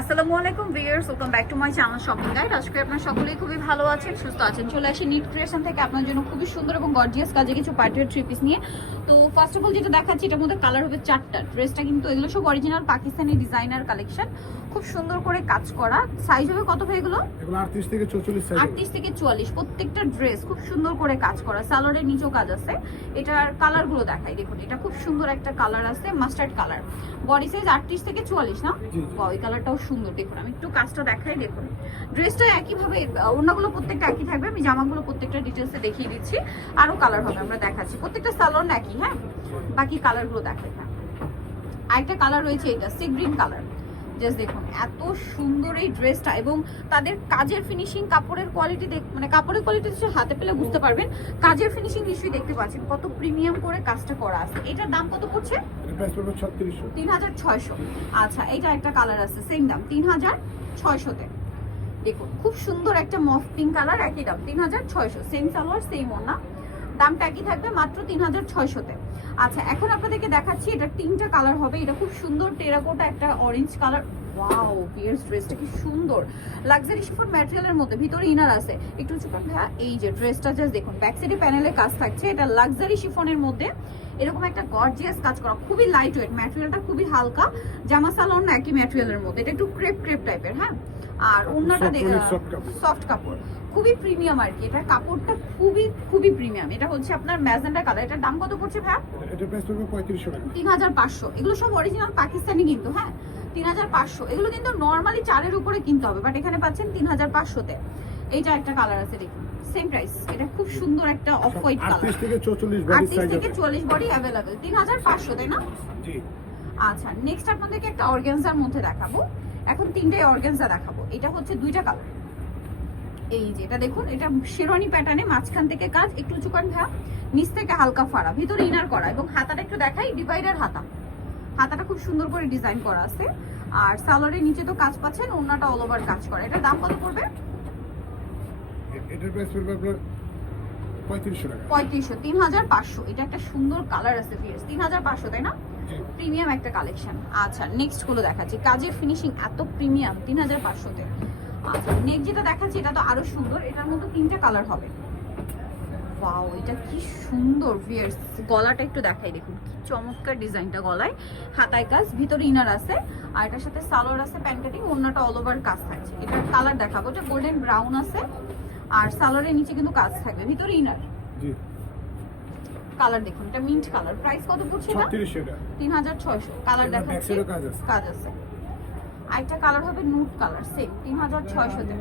আসসালামু আলাইকুম viewers welcome back to my channel shopping guide আজকে আপনারা সকলেই খুবই ভালো আছেন সুস্থ আছেন। চলে আসি নিট ক্রিয়েশন থেকে আপনার জন্য খুবই সুন্দর এবং গর্জিয়াস কাজে কিছু পার্টির থ্রি পিস নিয়ে। তো ফার্স্ট অফ অল যেটা দেখাচ্ছি এটার মধ্যে কালার হবে চারটা। ড্রেসটা কিন্তু এগুলো সব অরিজিনাল পাকিস্তানি ডিজাইনার কালেকশন খুব সুন্দর করে কাজ করা। সাইজ হবে কত ভাই এগুলো? এগুলো আটত্রিশ থেকে চৌচল্লিশ সাইজ আটত্রিশ থেকে চুয়াল্লিশ। প্রত্যেকটা ড্রেস খুব সুন্দর করে কাজ করা। সালোয়ারের নিচেও কাজ আছে। এটার কালারগুলো দেখাই। দেখুন এটা খুব সুন্দর একটা কালার আছে মাস্টার্ড কালার বডি সাইজ আটত্রিশ থেকে চুয়াল্লিশ না? জি, জি। কালারটাও সুন্দর, দেখুন, আমি একটু কাজটা দেখাই, দেখুন। ড্রেসটা একইভাবে, অন্যগুলো প্রত্যেকটা একই থাকবে, আমি জামাগুলো প্রত্যেকটা ডিটেলসে দেখিয়ে দিচ্ছি আরও কালার হবে, আমরা দেখাচ্ছি। প্রত্যেকটা সালোয়ার একই হ্যাঁ? বাকি কালারগুলো দেখাই হ্যাঁ। আরেকটা কালার রয়েছে এটা সি গ্রিন কালার জাস্ট দেখুন এত সুন্দর এই ড্রেসটা এবং তাদের কাজের ফিনিশিং কাপড়ের কোয়ালিটি দেখ মানে কাপড়ের কোয়ালিটি হাতে পেলে বুঝতে পারবেন। কাজের ফিনিশিং নিশ্চয়ই দেখতে পাচ্ছেন কত প্রিমিয়াম করে কাজটা করা আছে। এটার দাম কত পড়ছে? তিন হাজার ছয়শো। আচ্ছা এটা একটা কালার আছে সেম দাম তিন হাজার ছয়শোতে। দেখুন খুব সুন্দর একটা মফ পিঙ্ক কালার একই দাম তিন হাজার ছয়শো সেম সালোয়ার সেম ওনা দামটা একই থাকবে মাত্র তিন হাজার ছয়শোতে। আচ্ছা এখন আপনাদেরকে দেখাচ্ছি এটা তিনটা কালার হবে। এটা খুব সুন্দর টেরাকোটা একটা অরেঞ্জ কালার ওয়াও পিয়ার্স ড্রেসটা কি সুন্দর। লাক্সারি শিফন ম্যাটেরিয়ালের মধ্যে ভিতরে ইনার আছে। একটু চুপান ভাইয়া এই যে ড্রেসটা জাস্ট দেখুন ব্যাক সাইডে প্যানেলে কাজ থাকছে। এটা লাক্সারি শিফনের মধ্যে এরকম একটা গর্জিয়াস কাজ করা খুবই লাইট ওয়েট ম্যাটেরিয়ালটা খুবই হালকা। জামা সালোয়ার না একই ম্যাটেরিয়ালের মধ্যে। এটা একটু ক্রেপ ক্রেপ টাইপের হ্যাঁ? আর অন্যটা অনেক সফট কাপড়। খুবই প্রিমিয়াম আর কি। এটার কাপড়টা খুবই খুবই প্রিমিয়াম এটা হচ্ছে আপনার ম্যাজেন্ডা কালার। এটার দাম কত পড়ছে ভাইয়া? এটা- প্রাইস পড়বে পঁয়ত্রিশশো টাকা। তিন হাজার পাঁচশো। এগুলো সব অরিজিনাল পাকিস্তানি কিন্তু হ্যাঁ? তিন হাজার পাঁচশো। এগুলো কিন্তু নর্মালি চারের উপরে কিনতে হবে বাট এখানে পাচ্ছেন তিন হাজার পাঁচশোতে। এইটা একটা কালার আছে দেখুন। সেম প্রাইস এটা খুব সুন্দর একটা অফ হোয়াইট কালার আটত্রিশ থেকে চৌচল্লিশ বডি আটত্রিশ সাইজ থেকে চুয়াল্লিশ বডি অ্যাভেলেবেল তিন হাজার পাঁচশো তাই না? জি। আচ্ছা নেক্সট আপনাদেরকে একটা অর্গানজার মধ্যে দেখাবো। এখন তিনটাই অর্গানজা দেখাবো। এটা হচ্ছে দুইটা কালার এই যে এটা দেখুন এটা শেরওয়ানি প্যাটার্নে মাঝখান থেকে কাজ একটু চুকান ভ্যা নিচ থেকে হালকা ফাড়া ভিতরে ইনার করা এবং হাতাটা একটু দেখাই ডিভাইডার হাতা। হাতাটা খুব সুন্দর করে ডিজাইন করা আছে। আর সালোয়ারের নিচে তো কাজ পাচ্ছেন ওন্নাটা অল ওভার কাজ করা। এটার দাম কত পড়বে? এটার প্রাইস পড়বে আপনার পঁয়ত্রিশশো তিন হাজার পাঁচশো। এটা একটা সুন্দর কালার আছে ফিয়ার্স তিন হাজার পাঁচশো তাই না? প্রিমিয়াম একটা কালেকশন আচ্ছা নেক্সটগুলো দেখাচ্ছি। কাজের ফিনিশিং এত প্রিমিয়াম তিন হাজার পাঁচশোতে। আচ্ছা নেক্সট যেটা দেখাচ্ছি এটা তো আরও সুন্দর। এটার মধ্যে তিনটা কালার হবে। ওয়াও এটা কি সুন্দর ভিয়ার্স গলাটা একটু দেখাই দেখুন কি চমৎকার ডিজাইনটা গলায়। হাতায় কাজ ভিতরে ইনার আছে আর এটার সাথে সালোয়ার আছে প্যান্ট কাটিং অন্যটা অল ওভার কাজ থাকছে। এটার কালার দেখাবো এটা গোল্ডেন ব্রাউন আছে আর সালোয়ারের নিচে কিন্তু কাজ থাকবে ভিতরে ইনার কালার দেখুন এটা মিন্ট কালার প্রাইস কত পড়ছে এটা? ছত্রিশশো টাকা তিন হাজার ছয়শো। কালার এটা দেখাচ্ছি। আছে। কাজ আছে। আরেকটা কালার হবে নুট কালার সেম তিন হাজার ছয়শোতে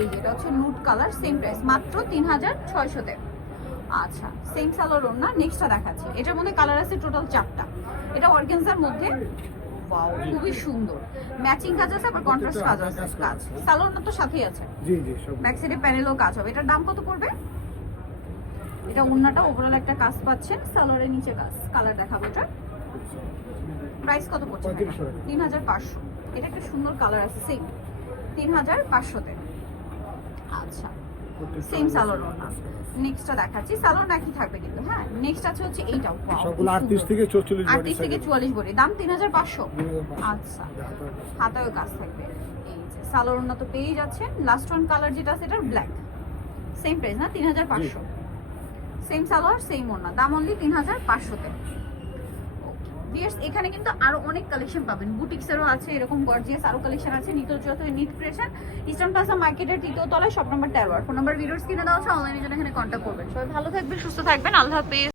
এই যেটা হচ্ছে নুট কালার সেম প্রাইস মাত্র তিন হাজার ছয়শোতে আচ্ছা সেম সালোয়ার ওড়না নেক্সটটা দেখাচ্ছি। এটার মধ্যে কালার আছে টোটাল চারটা। এটা অর্গেনজার মধ্যে খুবই সুন্দর। ম্যাচিং কাজ আছে আবার কন্ট্রাস্ট কাজ আছে। কাজ সালোয়ারটা তো সাথেই আছে। জি জি ব্যাক সাইডে প্যানেলও কাজ হবে। এটার দাম কত পড়বে? এটা ওন্নাটা ওভারঅল একটা কাজ পাচ্ছেন সালোয়ারের নিচে কাজ কালার দেখাবো এটা। প্রাইস কত পড়ছে? তিন হাজার পাঁচশো। এটা একটা সুন্দর কালার আছে সেম তিন হাজার পাঁচশোতে। আচ্ছা সেম সালোয়ার ওনা নেক্সটটা দেখাচ্ছি। সালোয়ার একই থাকবে কিন্তু হ্যাঁ? নেক্সট আছে হচ্ছে এইটা। সবগুলো কি আটত্রিশ সুন্দর। থেকে চৌচল্লিশ বডি আটত্রিশ থেকে সাইজ চুয়াল্লিশ বডি। দাম তিন হাজার পাঁচশো। আচ্ছা হাতায়ও কাজ থাকবে। এই যে সালোয়ার ওনা তো পেয়ে যাচ্ছেন। লাস্ট ওয়ান কালার যেটা আছে এটার ব্ল্যাক সেম প্রাইস না? তিন হাজার পাঁচশো সেম সালোয়ার সেম ওনা দাম অনলি তিন হাজার পাঁচশোতে। ভিয়ার্স এখানে কিন্তু আরও অনেক কালেকশন পাবেন। বুটিক্সেরও আছে, এরকম গর্জিয়াস আরও কালেকশন আছে নিত যত নিট ক্রিয়েশন ইস্টার্ন প্লাজা মার্কেটের তৃতীয় তলায় সব নম্বর তেরো ফোন নম্বর ভিডিওস কিনে দেওয়া আছে অনলাইনে জন্য এখানে কন্ট্যাক্ট করবেন। সবাই ভালো থাকবেন, সুস্থ থাকবেন। আল্লাহ হাফেজ।